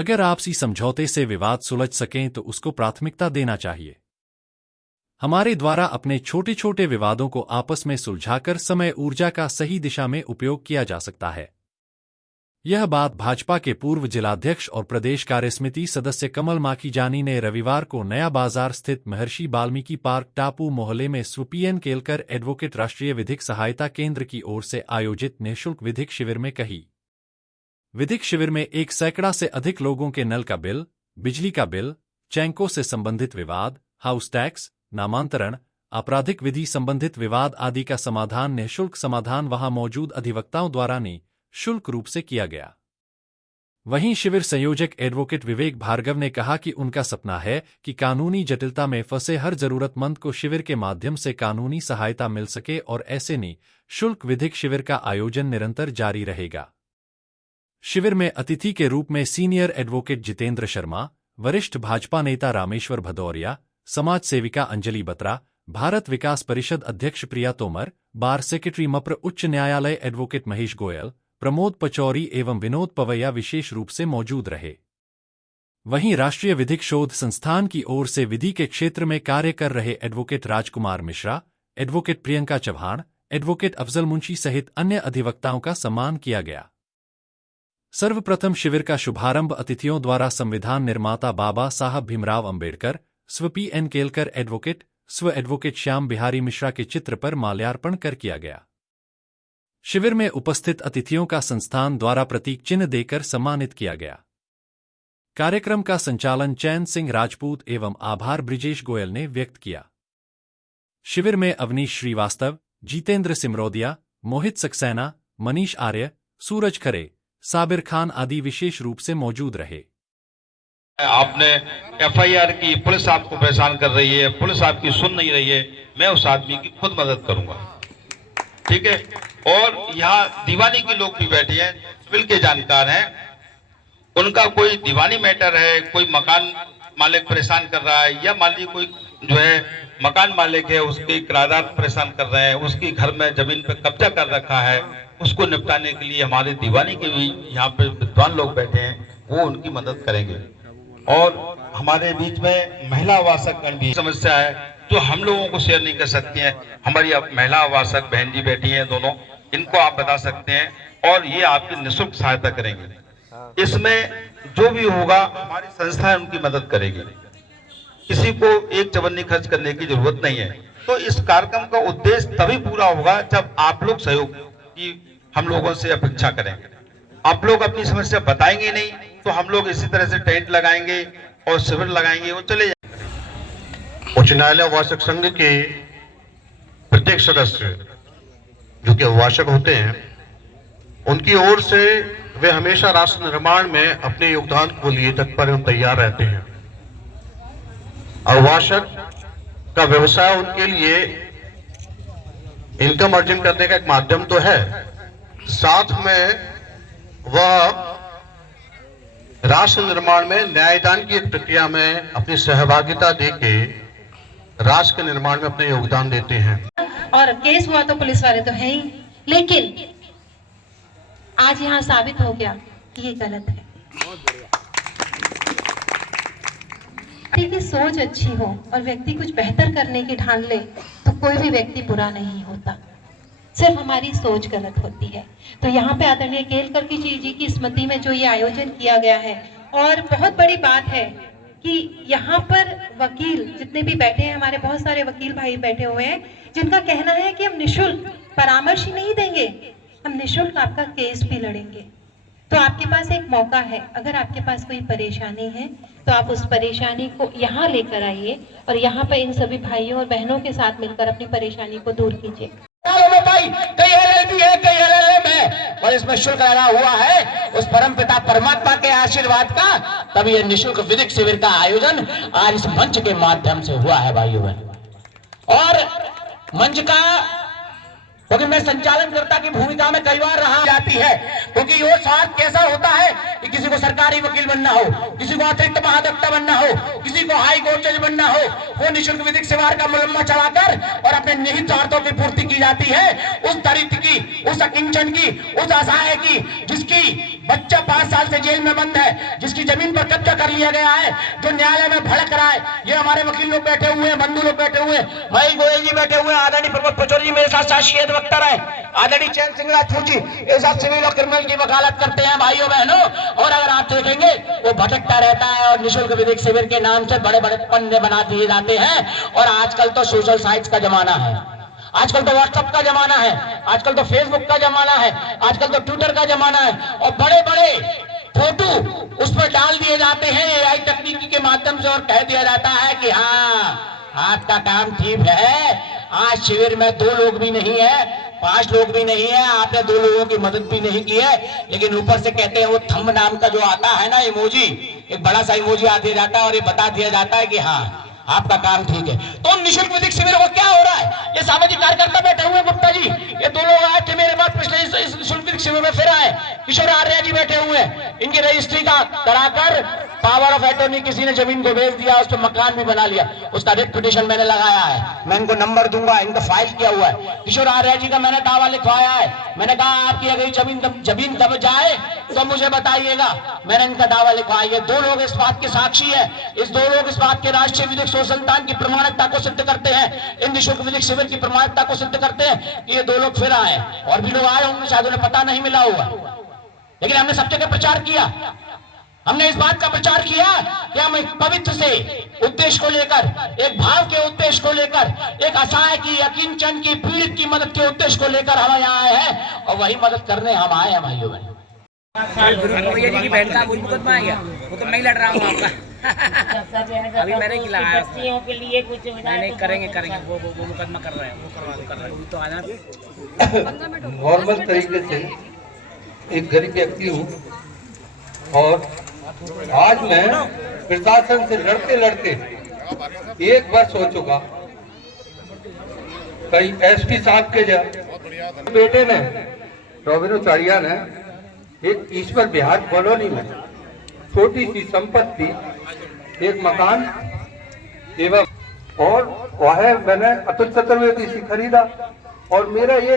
अगर आपसी समझौते से विवाद सुलझ सकें तो उसको प्राथमिकता देना चाहिए। हमारे द्वारा अपने छोटे छोटे विवादों को आपस में सुलझाकर समय ऊर्जा का सही दिशा में उपयोग किया जा सकता है। यह बात भाजपा के पूर्व जिलाध्यक्ष और प्रदेश कार्यसमिति सदस्य कमल माखीजानी ने रविवार को नया बाजार स्थित महर्षि वाल्मीकि पार्क टापू मोहल्ले में स्वपीएन केलकर एडवोकेट राष्ट्रीय विधिक सहायता केंद्र की ओर से आयोजित निःशुल्क विधिक शिविर में कही। विधिक शिविर में 1 सैकड़ा से अधिक लोगों के नल का बिल, बिजली का बिल, चैंको से संबंधित विवाद, हाउस टैक्स, नामांतरण, आपराधिक विधि संबंधित विवाद आदि का समाधान निःशुल्क समाधान वहां मौजूद अधिवक्ताओं द्वारा निःशुल्क रूप से किया गया। वहीं शिविर संयोजक एडवोकेट विवेक भार्गव ने कहा कि उनका सपना है कि कानूनी जटिलता में फंसे हर जरूरतमंद को शिविर के माध्यम से कानूनी सहायता मिल सके और ऐसे निःशुल्क विधिक शिविर का आयोजन निरंतर जारी रहेगा। शिविर में अतिथि के रूप में सीनियर एडवोकेट जितेंद्र शर्मा, वरिष्ठ भाजपा नेता रामेश्वर भदौरिया, समाज सेविका अंजलि बत्रा, भारत विकास परिषद अध्यक्ष प्रिया तोमर, बार सेक्रेटरी मप्र उच्च न्यायालय एडवोकेट महेश गोयल, प्रमोद पचौरी एवं विनोद पवैया विशेष रूप से मौजूद रहे। वहीं राष्ट्रीय विधिक शोध संस्थान की ओर से विधि के क्षेत्र में कार्य कर रहे एडवोकेट राजकुमार मिश्रा, एडवोकेट प्रियंका चौहान, एडवोकेट अफजल मुंशी सहित अन्य अधिवक्ताओं का सम्मान किया गया। सर्वप्रथम शिविर का शुभारंभ अतिथियों द्वारा संविधान निर्माता बाबा साहब भीमराव अंबेडकर, स्वपीएन केलकर एडवोकेट श्याम बिहारी मिश्रा के चित्र पर माल्यार्पण कर किया गया। शिविर में उपस्थित अतिथियों का संस्थान द्वारा प्रतीक चिन्ह देकर सम्मानित किया गया। कार्यक्रम का संचालन चैन सिंह राजपूत एवं आभार ब्रिजेश गोयल ने व्यक्त किया। शिविर में अवनीश श्रीवास्तव, जितेंद्र सिमरोदिया, मोहित सक्सेना, मनीष आर्य, सूरज खरे, साबिर खान आदि विशेष रूप से मौजूद रहे। आपने एफआईआर की, पुलिस आपको परेशान कर रही है, पुलिस आपकी सुन नहीं रही है, मैं उस आदमी की खुद मदद करूंगा, ठीक है। और यहाँ दीवानी के लोग भी बैठे हैं, सिविल के जानकार हैं, उनका कोई दीवानी मैटर है, कोई मकान मालिक परेशान कर रहा है, या मान लीजिए कोई जो है मकान मालिक है उसके किराएदार परेशान कर रहे हैं, उसकी घर में जमीन पर कब्जा कर रखा है, उसको निपटाने के लिए हमारे दीवानी के भी यहाँ पे विद्वान लोग बैठे हैं, वो उनकी मदद करेंगे। और हमारे बीच में महिला आवासक गण भी समस्या है जो हम लोगों को शेयर नहीं कर सकती हैं। हमारी महिला आवासक बहन जी बैठी हैं दोनों, इनको आप बता सकते हैं और ये आपकी निःशुल्क सहायता करेंगे। इसमें जो भी होगा हमारी संस्था उनकी मदद करेगी, किसी को एक चवन्नी खर्च करने की जरूरत नहीं है। तो इस कार्यक्रम का उद्देश्य तभी पूरा होगा जब आप लोग सहयोग की हम लोगों से अपेक्षा करेंगे। आप लोग अपनी समस्या बताएंगे नहीं तो हम लोग इसी तरह से टेंट लगाएंगे और शिविर लगाएंगे और चले जाएंगे। उच्च न्यायालय वासक संघ के प्रत्येक सदस्य जो कि वासक होते हैं, उनकी ओर से वे हमेशा राष्ट्र निर्माण में अपने योगदान को लिए तत्पर एवं तैयार रहते हैं। और वासक का व्यवसाय उनके लिए इनकम अर्जन करने का एक माध्यम तो है, साथ में वह राष्ट्र निर्माण में न्यायदान की एक प्रक्रिया में अपनी सहभागिता देके राष्ट्र के निर्माण में अपने योगदान देते हैं। और केस हुआ तो पुलिस वाले तो हैं ही, लेकिन आज यहाँ साबित हो गया कि ये गलत है। व्यक्ति की सोच अच्छी हो और व्यक्ति कुछ बेहतर करने की ठान ले तो कोई भी व्यक्ति बुरा नहीं होता, सिर्फ हमारी सोच गलत होती है। तो यहाँ पे आदरणीय केलकर जी की स्मृति में जो ये आयोजन किया गया है, और बहुत बड़ी बात है कि यहाँ पर वकील जितने भी बैठे हैं, हमारे बहुत सारे वकील भाई बैठे हुए हैं, जिनका कहना है कि हम निःशुल्क परामर्श ही नहीं देंगे, हम निःशुल्क आपका केस भी लड़ेंगे। तो आपके पास एक मौका है, अगर आपके पास कोई परेशानी है तो आप उस परेशानी को यहाँ लेकर आइए और यहाँ पर इन सभी भाइयों और बहनों के साथ मिलकर अपनी परेशानी को दूर कीजिए। कई LLB है, कई LLM है, और इसमें शुल्क लगा हुआ है उस परम पिता परमात्मा के आशीर्वाद का, तभी ये निःशुल्क विधिक शिविर का आयोजन आज इस मंच के माध्यम से हुआ है भाइयों बहनों। और मंच का, क्योंकि मैं संचालनकर्ता की भूमिका में कई बार रहा जाती है, क्योंकि वो स्वार्थ कैसा होता है कि किसी को सरकारी वकील बनना हो, किसी को अतिरिक्त महाधिवक्ता बनना हो, किसी को हाई कोर्ट जज बनना हो, वो निःशुल्क विधिक शिविर का मुलम्मा चढ़ाकर और अपने निहित स्वार्थों की पूर्ति की जाती है। उस दरिद्र की, उस अकिंचन की, उस असहाय की, जिसकी बच्चा 5 साल से जेल में बंद है, जिसकी जमीन पर कब्जा कर लिया गया है, जो न्यायालय में भड़क रहा है। ये हमारे वकील लोग बैठे हुए हैं, बंधु लोग बैठे हुए हैं, भाई गोयल जी बैठे हुए हैं, आदरणीय प्रमोद पचौरी जी मेरे साथ शासकीय अधिवक्ता है, आदरणीय चैन सिंह राजपूत जी ये सब सिविल और क्रिमिनल की वकालत करते हैं भाइयों बहनों। और अगर आप देखेंगे वो भटकता रहता है और निःशुल्क विधिक शिविर के नाम से बड़े बड़े पन्ने बना दिए जाते हैं। और आजकल तो सोशल साइट्स का जमाना है, आजकल तो व्हाट्सएप का जमाना है, आजकल तो फेसबुक का जमाना है, आजकल तो ट्विटर का जमाना है, और बड़े बड़े फोटो उस पर डाल दिए जाते हैं एआई तकनीकी के माध्यम से और कह दिया जाता है कि हाँ आपका काम ठीक है। आज शिविर में 2 लोग भी नहीं है, 5 लोग भी नहीं है, आपने 2 लोगों की मदद भी नहीं की है, लेकिन ऊपर से कहते हैं वो थंब नाम का जो आता है ना इमोजी, एक बड़ा सा इमोजी आ दिया जाता है और ये बता दिया जाता है कि हाँ आपका काम ठीक है। तो निःशुल्क विधिक शिविर को क्या हो रहा है? ये सामाजिक कार्यकर्ता बैठे हुए गुप्ता जी, ये 2 लोग आए थे मेरे पास पिछले इस निःशुल्क विधिक शिविर में, फिर आए किशोर आर्य जी बैठे हुए हैं, इनकी रजिस्ट्री का कराकर पावर ऑफ अटॉर्नी किसी ने जमीन को बेच दिया, उस पर मकान भी बना लिया, उसका रिट पिटीशन मैंने लगाया है, मैं इनको नंबर दूंगा, इनका फाइल किया हुआ है। किशोर आर्य जी का मैंने दावा लिखवाया है, मैंने कहा आपकी अगर जमीन दब जाए तो मुझे बताइएगा, मैंने इनका दावा लिखवाया। ये 2 लोग इस बात के साक्षी है, इस 2 लोग इस बात के राष्ट्रीय विधिक शोध संस्थान की प्रमाणिकता को सिद्ध करते हैं, इन निःशुल्क विधिक शिविर की प्रमाणिकता को सिद्ध करते हैं कि ये 2 लोग फिर आए, और भी लोग आए होंगे शायद उन्हें पता नहीं मिला होगा, लेकिन हमने सब जगह प्रचार किया। हमने इस बात का प्रचार किया कि हम एक पवित्र से उद्देश्य को लेकर, एक भाव के उद्देश्य को लेकर, एक असहाय की, अकिंचन की, पीड़ित की मदद के उद्देश्य को लेकर हम यहाँ आए हैं, और वही मदद करने हम आए हैं भाइयों बहनों। भैया जी की बहन का कोई मुकदमा आ गया, वो तो मैं लड़ रहा हूँ आपका अभी मैंने खिलाया के लिए कुछ नहीं करेंगे वो मुकदमा कर रहे हैं, तो आना नॉर्मल तरीके से एक गरीब व्यक्ति हूँ और आज मैं प्रशासन से लड़ते लड़ते 1 वर्ष हो चुका। कई एसपी साहब के बेटे ने रॉबिनो चाड़िया ने एक ईश्वर बिहार कॉलोनी में छोटी सी संपत्ति, एक मकान एवं और वह मैंने अतुल चतुर्वेदी से खरीदा, और मेरा ये